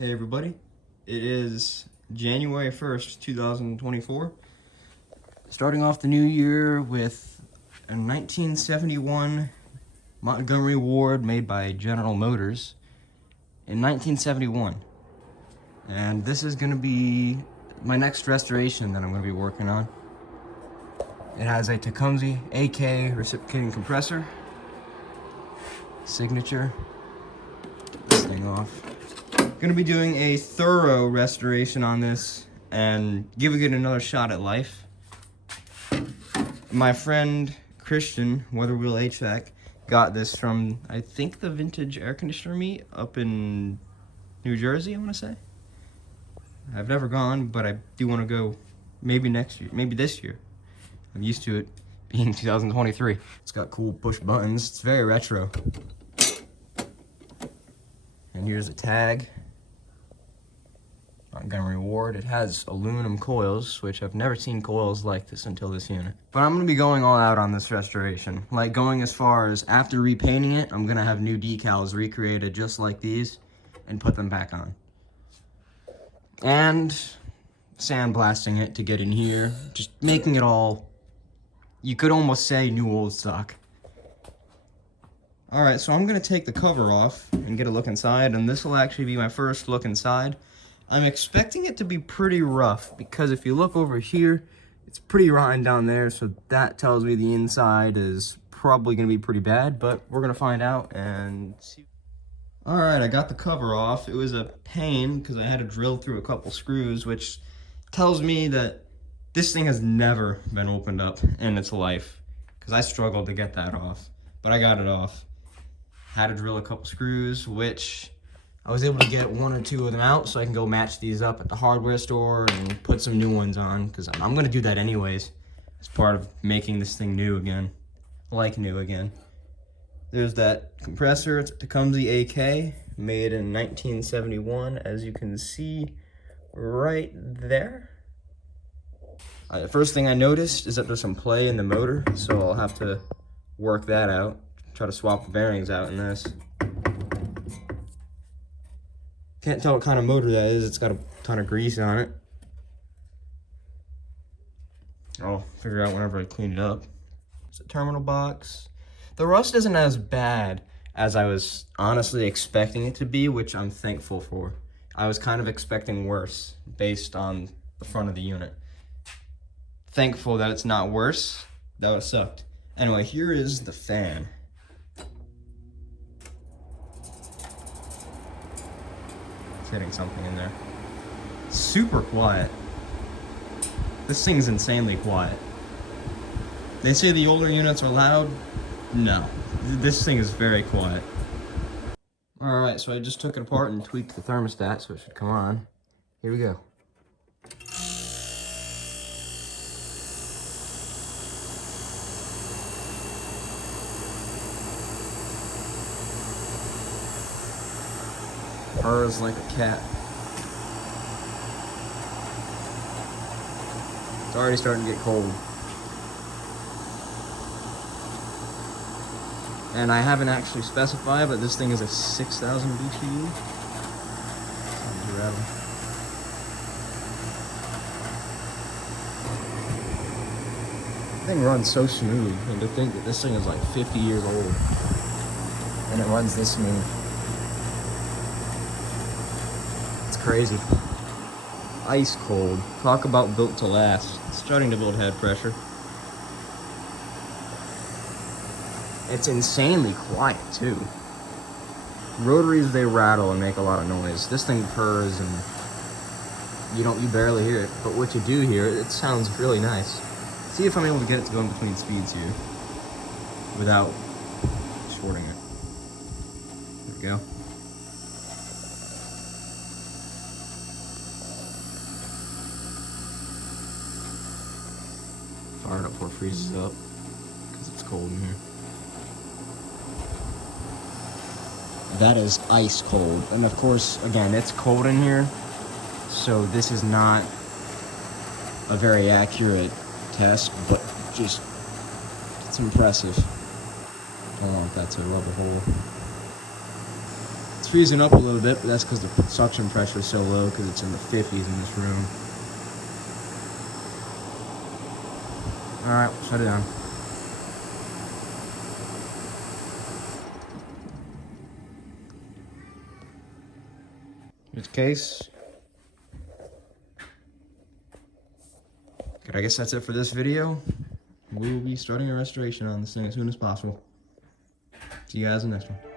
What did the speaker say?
Hey everybody, it is January 1st, 2024. Starting off the new year with a 1971 Montgomery Ward made by General Motors in 1971. And this is going to be my next restoration that I'm going to be working on. It has a Tecumseh AK reciprocating compressor, signature, get this thing off. Gonna be doing a thorough restoration on this and giving it another shot at life. My friend Christian, Weatherwheel HVAC, got this from, I think, the vintage air conditioner meet up in New Jersey, I want to say. I've never gone, but I do want to go maybe next year, maybe this year. I'm used to it being 2023. It's got cool push buttons. It's very retro. And here's a tag. Montgomery Ward. It has aluminum coils, which I've never seen coils like this until this unit. But I'm going to be going all out on this restoration. Like going as far as after repainting it, I'm going to have new decals recreated just like these and put them back on. And sandblasting it to get in here, just making it all, you could almost say, new old stock. Alright, so I'm going to take the cover off and get a look inside, and this will actually be my first look inside. I'm expecting it to be pretty rough, because if you look over here, it's pretty rotten down there, so that tells me the inside is probably going to be pretty bad, but we're going to find out and see. Alright, I got the cover off. It was a pain, because I had to drill through a couple screws, which tells me that this thing has never been opened up in its life, because I struggled to get that off, but I got it off. Had to drill a couple screws, which I was able to get one or two of them out so I can go match these up at the hardware store and put some new ones on, because I'm going to do that anyways as part of making this thing new again, like new again. There's that compressor. It's a Tecumseh AK made in 1971, as you can see right there. The first thing I noticed is that there's some play in the motor, so I'll have to work that out, try to swap the bearings out in this. Can't tell what kind of motor that is. It's got a ton of grease on it. I'll figure out whenever I clean it up. It's a terminal box. The rust isn't as bad as I was honestly expecting it to be, which I'm thankful for. I was kind of expecting worse based on the front of the unit. Thankful that it's not worse. That would have sucked. Anyway, here is the fan. Hitting something in there. Super quiet. This thing's insanely quiet. They say the older units are loud. No, this thing is very quiet. Alright, so I just took it apart and tweaked the thermostat so it should come on. Here we go. Purrs like a cat. It's already starting to get cold. And I haven't actually specified, but this thing is a 6,000 BTU. The thing runs so smooth, and to think that this thing is like 50 years old, and it runs this smooth. Crazy. Ice cold. Talk about built to last. It's starting to build head pressure. It's insanely quiet too. Rotaries, they rattle and make a lot of noise. This thing purrs and you barely hear it, but what you do hear, it sounds really nice. See if I'm able to get it to go in between speeds here without shorting it. There we go. Fire it up before it freezes up, because it's cold in here. That is ice cold. And of course, again, it's cold in here, so this is not a very accurate test, but just, it's impressive. I don't know if that's a rubber hole. It's It's freezing up a little bit, but that's because the suction pressure is so low because it's in the 50s in this room. Alright, shut it down. Its case. Good, I guess that's it for this video. We will be starting a restoration on this thing as soon as possible. See you guys in the next one.